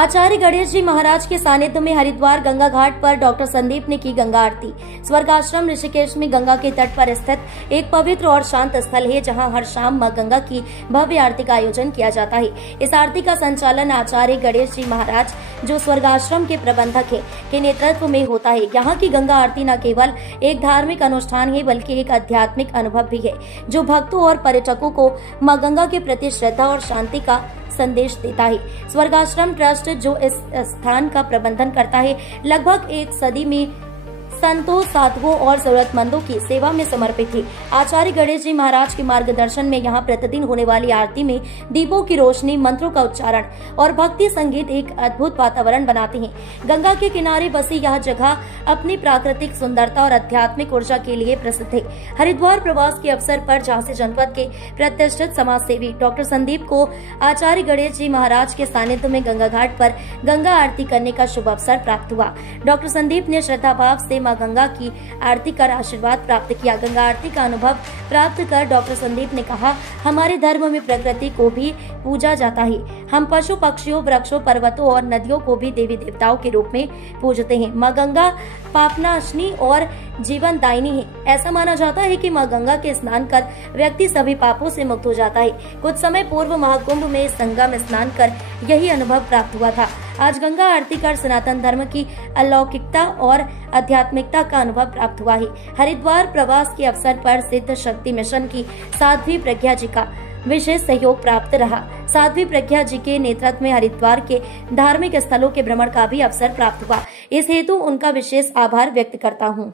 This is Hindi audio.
आचार्य गणेश जी महाराज के सानिध्य में हरिद्वार गंगा घाट पर डॉक्टर संदीप ने की गंगा आरती। स्वर्गाश्रम ऋषिकेश में गंगा के तट पर स्थित एक पवित्र और शांत स्थल है, जहां हर शाम मां गंगा की भव्य आरती का आयोजन किया जाता है। इस आरती का संचालन आचार्य गणेश जी महाराज, जो स्वर्गाश्रम के प्रबंधक है, के नेतृत्व में होता है। यहाँ की गंगा आरती न केवल एक धार्मिक अनुष्ठान है, बल्कि एक आध्यात्मिक अनुभव भी है, जो भक्तों और पर्यटकों को मां गंगा के प्रति श्रद्धा और शांति का संदेश देता है। स्वर्गाश्रम ट्रस्ट, जो इस स्थान का प्रबंधन करता है, लगभग एक सदी में संतों, साधुओं और जरूरतमंदों की सेवा में समर्पित है। आचार्य गणेश जी महाराज के मार्गदर्शन में यहाँ प्रतिदिन होने वाली आरती में दीपों की रोशनी, मंत्रों का उच्चारण और भक्ति संगीत एक अद्भुत वातावरण बनाते हैं। गंगा के किनारे बसी यह जगह अपनी प्राकृतिक सुंदरता और आध्यात्मिक ऊर्जा के लिए प्रसिद्ध है। हरिद्वार प्रवास के अवसर पर झांसी जनपद के प्रतिष्ठित समाज सेवी डॉक्टर संदीप को आचार्य गणेश जी महाराज के सानिध्य में गंगा घाट पर गंगा आरती करने का शुभ अवसर प्राप्त हुआ। डॉक्टर संदीप ने श्रद्धा भाव से मां गंगा की आरती कर आशीर्वाद प्राप्त किया। गंगा आरती का अनुभव प्राप्त कर डॉक्टर संदीप ने कहा, हमारे धर्म में प्रकृति को भी पूजा जाता है। हम पशु पक्षियों, वृक्षों, पर्वतों और नदियों को भी देवी देवताओं के रूप में पूजते हैं। मां गंगा पापनाशनी और जीवन दायिनी है। ऐसा माना जाता है कि मां गंगा के स्नान कर व्यक्ति सभी पापों से मुक्त हो जाता है। कुछ समय पूर्व महाकुंभ में संगम स्नान कर यही अनुभव प्राप्त हुआ था। आज गंगा आरती कर सनातन धर्म की अलौकिकता और आध्यात्मिकता का अनुभव प्राप्त हुआ है। हरिद्वार प्रवास के अवसर पर सिद्ध शक्ति मिशन की साध्वी प्रज्ञा जी का विशेष सहयोग प्राप्त रहा। साध्वी प्रज्ञा जी के नेतृत्व में हरिद्वार के धार्मिक स्थलों के भ्रमण का भी अवसर प्राप्त हुआ। इस हेतु उनका विशेष आभार व्यक्त करता हूँ।